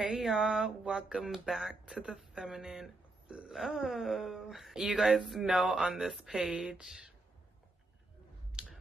Hey y'all, welcome back to the Feminine Flow. You guys know on this page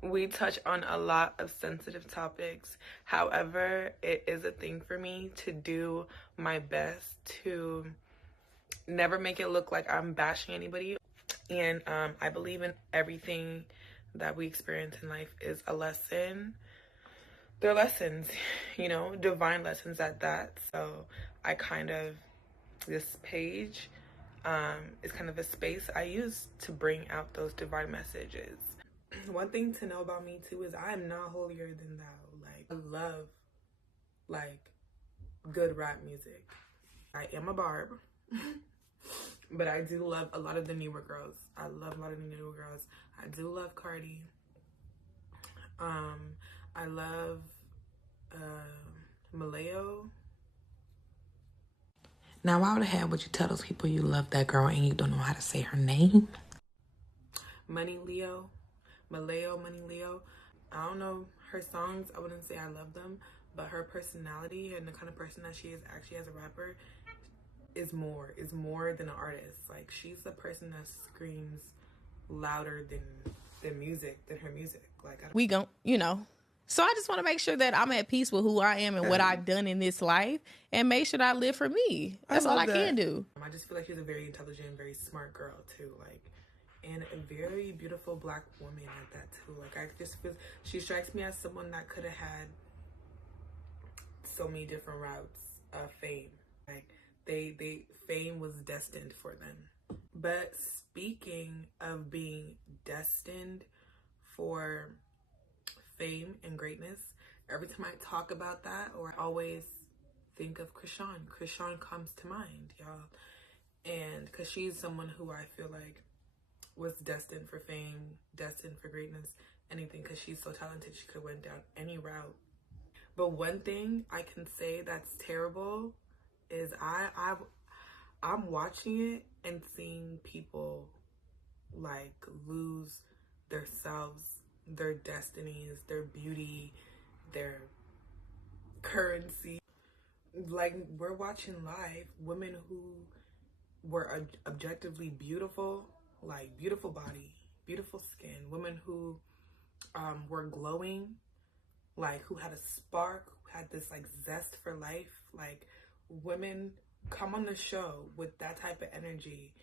we touch on a lot of sensitive topics. However, it is a thing for me to do my best to never make it look like I'm bashing anybody. And I believe in everything that we experience in life is a lesson. They're lessons, you know, divine lessons at that. So I kind of, this page is kind of a space I use to bring out those divine messages. One thing to know about me too is I am not holier than thou. Like, I love like good rap music. I am a barb, but I do love a lot of the newer girls. I love a lot of the newer girls. I do love Cardi. I love Maleo. Now, why the hell would you tell those people you love that girl and you don't know how to say her name? Money Leo. Maleo, Money Leo. I don't know her songs. I wouldn't say I love them, but her personality and the kind of person that she is actually as a rapper is more than an artist. Like, she's the person that screams louder than her music. Like, we gon', you know. So I just want to make sure that I'm at peace with who I am and what I've done in this life, and make sure that I live for me. That's all I can do. I just feel like she's a very intelligent, very smart girl too. Like, and a very beautiful Black woman at that too. Like, I just feel she strikes me as someone that could have had so many different routes of fame. Like, fame was destined for them. But speaking of being destined for fame and greatness, every time I talk about that, or I always think of Krishan. Krishan comes to mind, y'all. And because she's someone who I feel like was destined for fame, destined for greatness, anything, because she's so talented. She could have went down any route. But one thing I can say that's terrible is I'm watching it and seeing people like lose their selves, their destinies, their beauty, their currency. Like, we're watching live women who were objectively beautiful, like beautiful body, beautiful skin, women who were glowing, like who had a spark, who had this like zest for life. Like, women come on the show with that type of energy,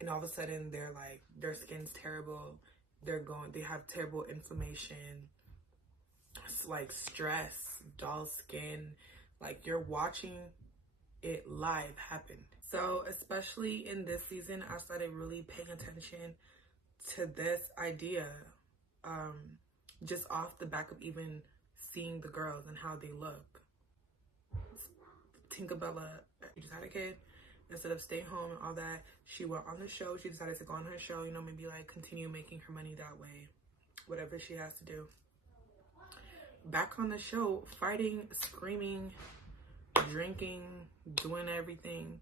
and all of a sudden they're like, their skin's terrible, they have terrible inflammation, like stress, dull skin. Like, you're watching it live happen. So especially in this season, I started really paying attention to this idea, just off the back of even seeing the girls and how they look. Tinkerbella, she just had a kid. Instead of staying home and all that, she went on the show. She decided to go on her show, you know, maybe like continue making her money that way, whatever she has to do. Back on the show, fighting, screaming, drinking, doing everything.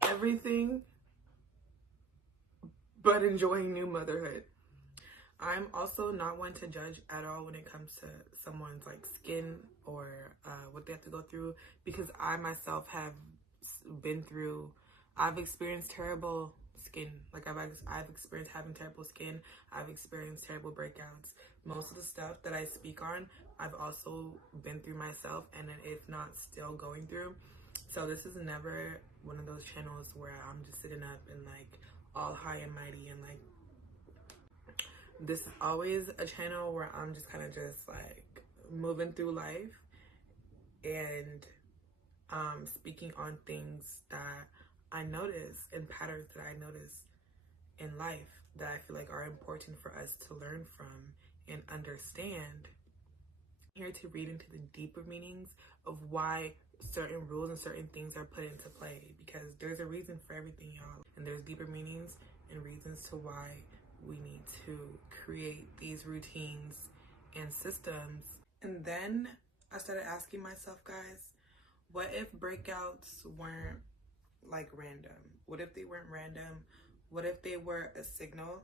Everything but enjoying new motherhood. I'm also not one to judge at all when it comes to someone's like skin or what they have to go through, because I myself have been through, I've experienced terrible skin. Like, I've experienced having terrible skin. I've experienced terrible breakouts. Most of the stuff that I speak on, I've also been through myself, and if not still going through. So this is never one of those channels where I'm just sitting up and like all high and mighty, and like, this is always a channel where I'm just kind of just like moving through life and speaking on things that I notice and patterns that I notice in life that I feel like are important for us to learn from and understand. I'm here to read into the deeper meanings of why certain rules and certain things are put into play, because there's a reason for everything, y'all, and there's deeper meanings and reasons to why we need to create these routines and systems. And then I started asking myself, guys, what if breakouts weren't like random? What if they weren't random? What if they were a signal?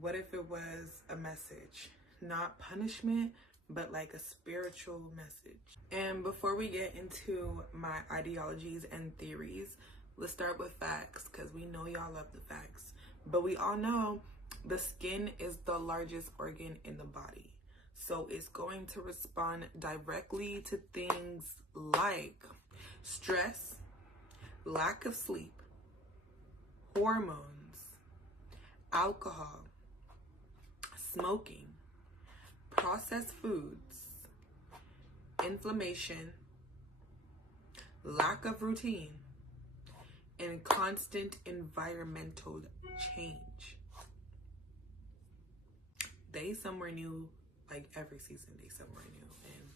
What if it was a message? Not punishment, but like a spiritual message. And before we get into my ideologies and theories, let's start with facts, because we know y'all love the facts. But we all know the skin is the largest organ in the body. So it's going to respond directly to things like stress, lack of sleep, hormones, alcohol, smoking, processed foods, inflammation, lack of routine, and constant environmental change. They somewhere new, like every season, they somewhere new, and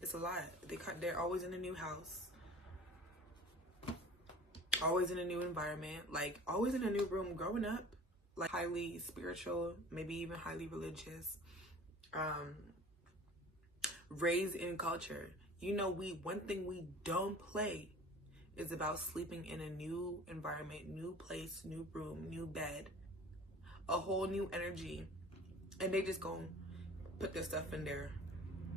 it's a lot. They're always in a new house, always in a new environment, like always in a new room. Growing up, like highly spiritual, maybe even highly religious, raised in culture. You know, one thing we don't play is about sleeping in a new environment, new place, new room, new bed, a whole new energy, and they just gonna put their stuff in there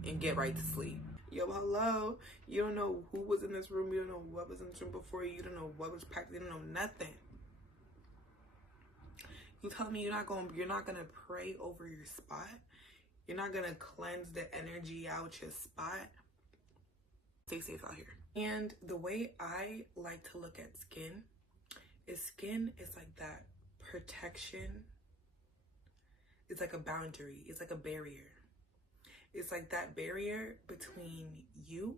and get right to sleep. Yo, hello. You don't know who was in this room. You don't know what was in this room before you. You don't know what was packed. You don't know nothing. You telling me you're not gonna pray over your spot? You're not gonna cleanse the energy out your spot? Stay safe out here. And the way I like to look at skin is like that protection. It's like a boundary. It's like a barrier. It's like that barrier between you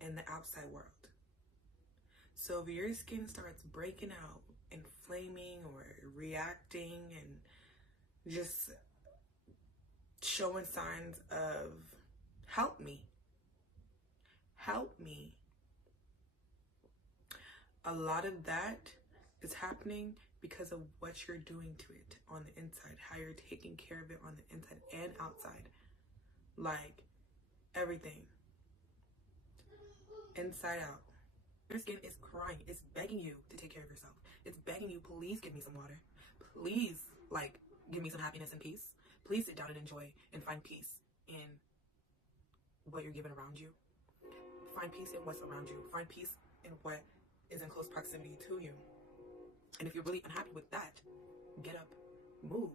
and the outside world. So if your skin starts breaking out, inflaming, or reacting, and just showing signs of help me, a lot of that is happening because of what you're doing to it on the inside, how you're taking care of it on the inside and outside. Like everything, inside out. Your skin is crying. It's begging you to take care of yourself. It's begging you, please give me some water. Please, like, give me some happiness and peace. Please sit down and enjoy and find peace in what you're given around you. Find peace in what's around you. Find peace in what is in close proximity to you. And if you're really unhappy with that, get up, move,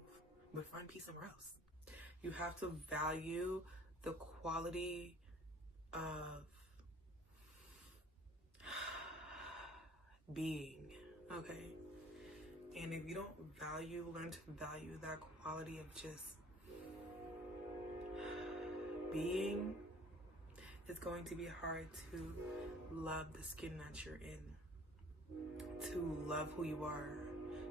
but find peace somewhere else. You have to value the quality of being, okay? And if you don't learn to value that quality of just being, it's going to be hard to love the skin that you're in, to love who you are,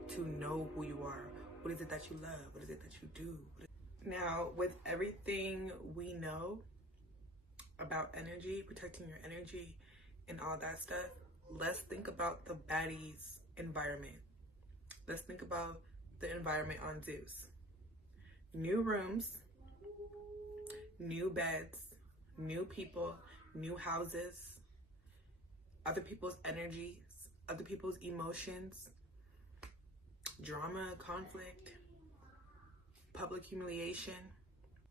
to know who you are. What is it that you love? What is it that you do? Now, with everything we know about energy, protecting your energy, and all that stuff, let's think about the baddies environment. Let's think about the environment on Zeus. New rooms, new beds, new people, new houses, other people's energies, other people's emotions, drama, conflict, public humiliation.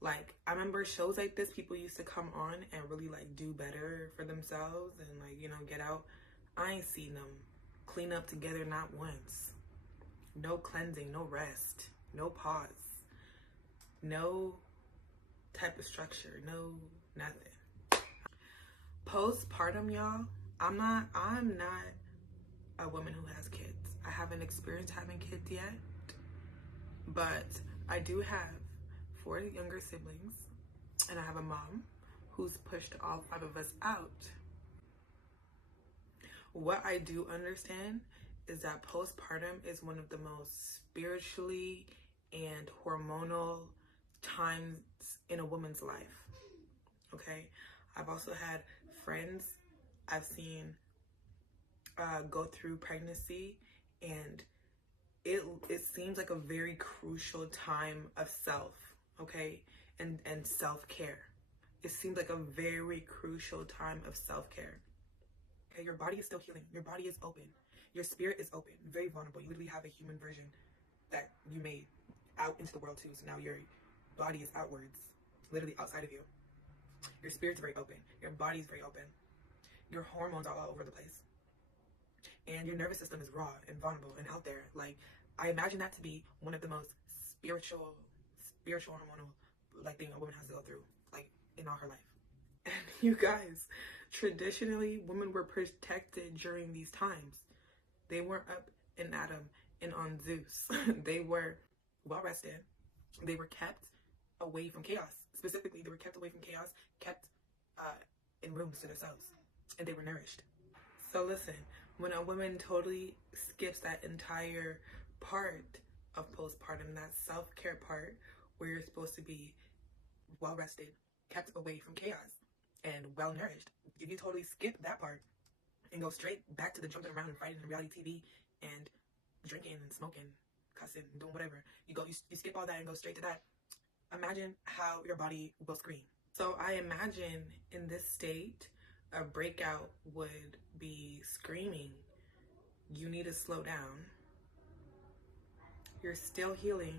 Like, I remember shows like this, people used to come on and really like do better for themselves and like, you know, get out. I ain't seen them clean up together not once. No cleansing, no rest, no pause, no type of structure, no nothing. Postpartum, y'all, I'm not a woman who has kids. I haven't experienced having kids yet, but I do have 4 younger siblings, and I have a mom who's pushed all 5 of us out. What I do understand is that postpartum is one of the most spiritually and hormonal times in a woman's life, okay? I've also had friends I've seen go through pregnancy, and it seems like a very crucial time of self, okay? And self-care. It seems like a very crucial time of self-care. Okay, your body is still healing. Your body is open. Your spirit is open, very vulnerable. You literally have a human version that you made out into the world too. So now your body is outwards, literally outside of you. Your spirit's very open. Your body's very open. Your hormones are all over the place. And your nervous system is raw and vulnerable and out there. Like, I imagine that to be one of the most spiritual hormonal like thing a woman has to go through, like, in all her life. And you guys, traditionally, women were protected during these times. They weren't up in Adam and on Zeus. They were well rested. They were kept away from chaos. Specifically, they were kept away from chaos, kept in rooms to themselves, and they were nourished. So listen, when a woman totally skips that entire part of postpartum, that self-care part where you're supposed to be well rested, kept away from chaos, and well nourished, if you totally skip that part and go straight back to the jumping around and fighting in reality TV and drinking and smoking, cussing, doing whatever, you skip all that and go straight to that, imagine how your body will scream. So I imagine in this state, a breakout would be screaming, you need to slow down. You're still healing.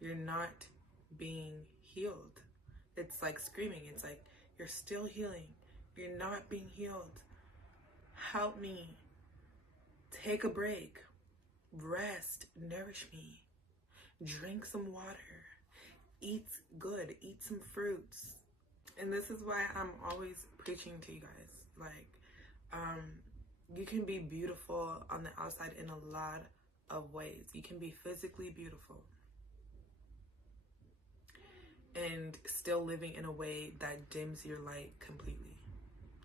You're not being healed. It's like screaming. It's like, you're still healing. You're not being healed. Help me. Take a break. Rest. Nourish me. Drink some water. Eat good. Eat some fruits. And this is why I'm always preaching to you guys. Like, you can be beautiful on the outside in a lot of ways. You can be physically beautiful and still living in a way that dims your light completely.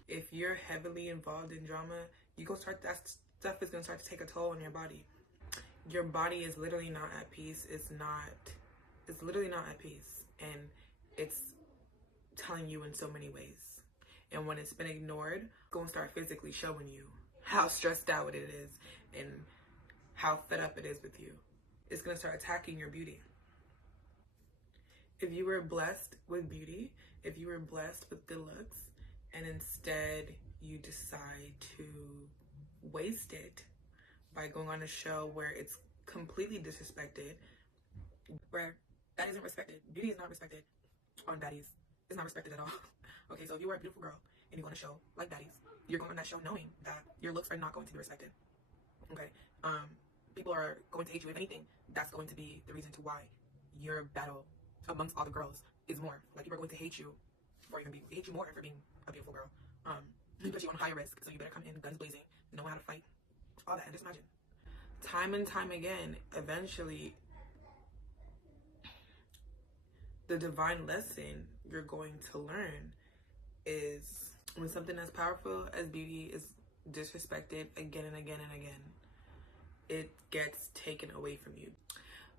If you're heavily involved in drama, that stuff is gonna start to take a toll on your body. Your body is literally not at peace. It's literally not at peace. And it's telling you in so many ways. And when it's been ignored, it's gonna start physically showing you how stressed out it is and how fed up it is with you. It's gonna start attacking your beauty. If you were blessed with beauty, if you were blessed with good looks, and instead you decide to waste it by going on a show where it's completely disrespected, where that isn't respected. Beauty is not respected on baddies. It's not respected at all. Okay, so if you are a beautiful girl and you go on a show like baddies, you're going on that show knowing that your looks are not going to be respected. Okay, people are going to hate you. If anything, that's going to be the reason to why your battle amongst all the girls is more. Like, people are going to hate you hate you more for being a beautiful girl. Put you on high risk, so you better come in guns blazing, know how to fight, all that. And just imagine, time and time again, eventually, the divine lesson you're going to learn is when something as powerful as beauty is disrespected again and again and again, it gets taken away from you.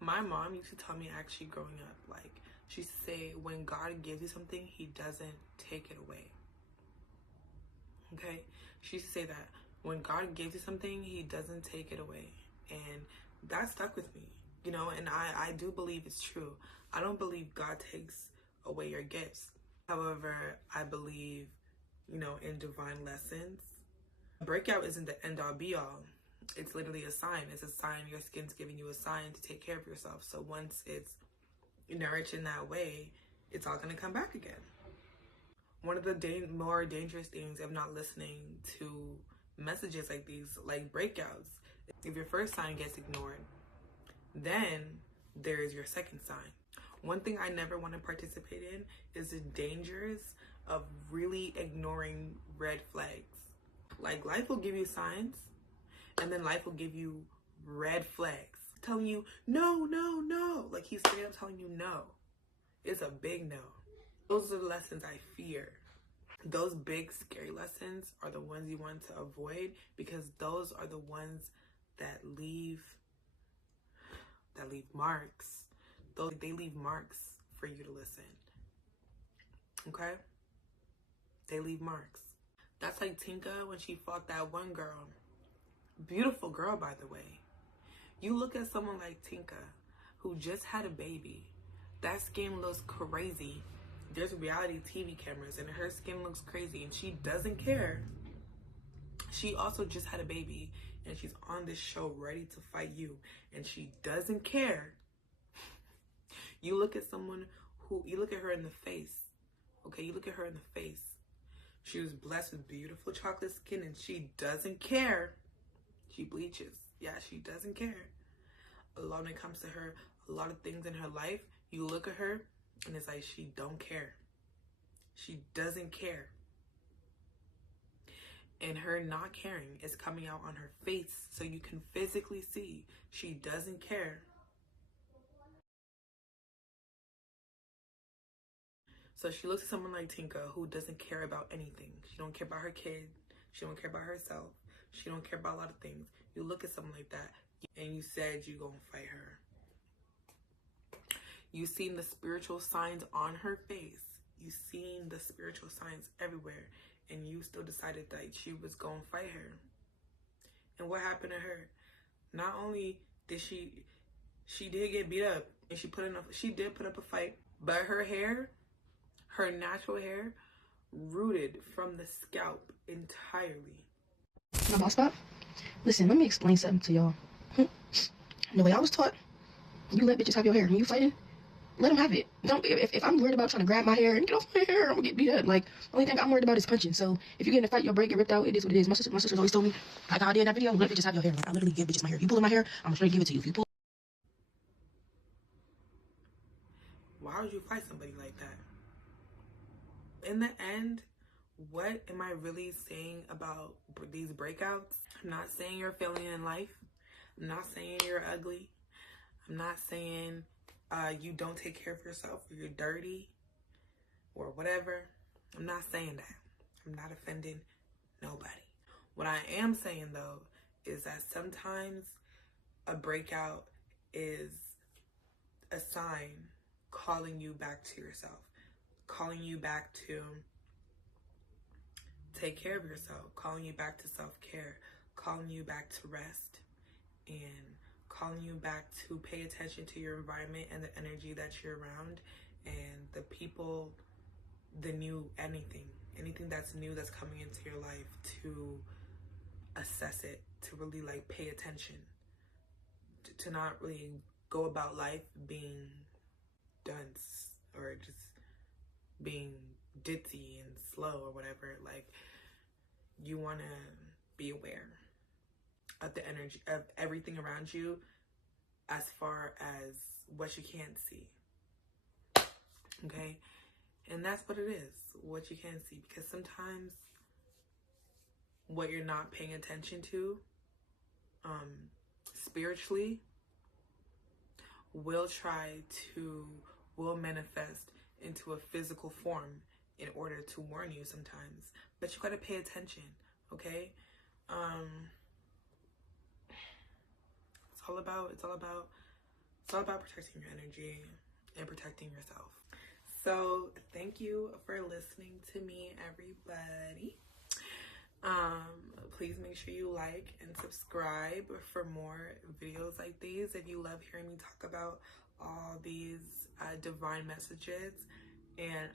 My mom used to tell me, actually growing up, like, she used to say, when God gives you something, he doesn't take it away. Okay? She used to say that. When God gives you something, he doesn't take it away. And that stuck with me, you know, and I do believe it's true. I don't believe God takes away your gifts. However, I believe, you know, in divine lessons. Breakout isn't the end all be all. It's literally a sign. It's a sign. Your skin's giving you a sign to take care of yourself. So once it's nourished in that way, it's all going to come back again. One of the more dangerous things of not listening to messages like these, like breakouts, if your first sign gets ignored, then there is your second sign. One thing I never want to participate in is the dangers of really ignoring red flags. Like, life will give you signs, and then life will give you red flags telling you, no, no, no. Like, he's straight up telling you no. It's a big no. Those are the lessons I fear. Those big, scary lessons are the ones you want to avoid, because those are the ones that leave marks. They leave marks for you to listen. Okay? They leave marks. That's like Tinka when she fought that one girl. Beautiful girl, by the way. You look at someone like Tinka, who just had a baby. That skin looks crazy. There's reality TV cameras, and her skin looks crazy, and she doesn't care. She also just had a baby, and she's on this show ready to fight you, and she doesn't care You look at someone who, you look at her in the face, okay? You look at her in the face. She was blessed with beautiful chocolate skin and she doesn't care. She bleaches. Yeah, she doesn't care. A lot when it comes to her, a lot of things in her life, you look at her and it's like she don't care. She doesn't care. And her not caring is coming out on her face, so you can physically see she doesn't care. So she looks at someone like Tinka who doesn't care about anything. She don't care about her kid. She don't care about herself. She don't care about a lot of things. You look at someone like that and you said you gonna fight her. You seen the spiritual signs on her face. You seen the spiritual signs everywhere, and you still decided that she was gonna fight her. And what happened to her? Not only did she did get beat up, and she did put up a fight, but her hair, her natural hair, rooted from the scalp entirely. My boss spot? Listen, let me explain something to y'all. The way I was taught, you let bitches have your hair. When you fighting, let them have it. Don't. If I'm worried about trying to grab my hair and get off my hair, I'm gonna get beat up. Like, the only thing I'm worried about is punching. So if you get in a fight, you'll break, get ripped out. It is what it is. My sister's always told me, like how I did in that video, let bitches have your hair. Like, I literally give bitches my hair. If you pull in my hair, I'm gonna straight give it to you. If you pull. Why would you fight somebody like that? In the end, what am I really saying about these breakouts? I'm not saying you're failing in life. I'm not saying you're ugly. I'm not saying you don't take care of yourself or you're dirty or whatever. I'm not saying that. I'm not offending nobody. What I am saying though is that sometimes a breakout is a sign calling you back to yourself, calling you back to take care of yourself, calling you back to self-care, calling you back to rest, and calling you back to pay attention to your environment and the energy that you're around and the people, the new anything that's new that's coming into your life, to assess it, to really like pay attention, to not really go about life being dunce or just being ditzy and slow or whatever. Like, you want to be aware of the energy of everything around you as far as what you can't see. Okay? And that's what it is, what you can't see. Because sometimes what you're not paying attention to spiritually will manifest into a physical form in order to warn you sometimes. But you got to pay attention, okay? It's all about protecting your energy and protecting yourself. So thank you for listening to me, everybody. Please make sure you like and subscribe for more videos like these. If you love hearing me talk about all these divine messages, and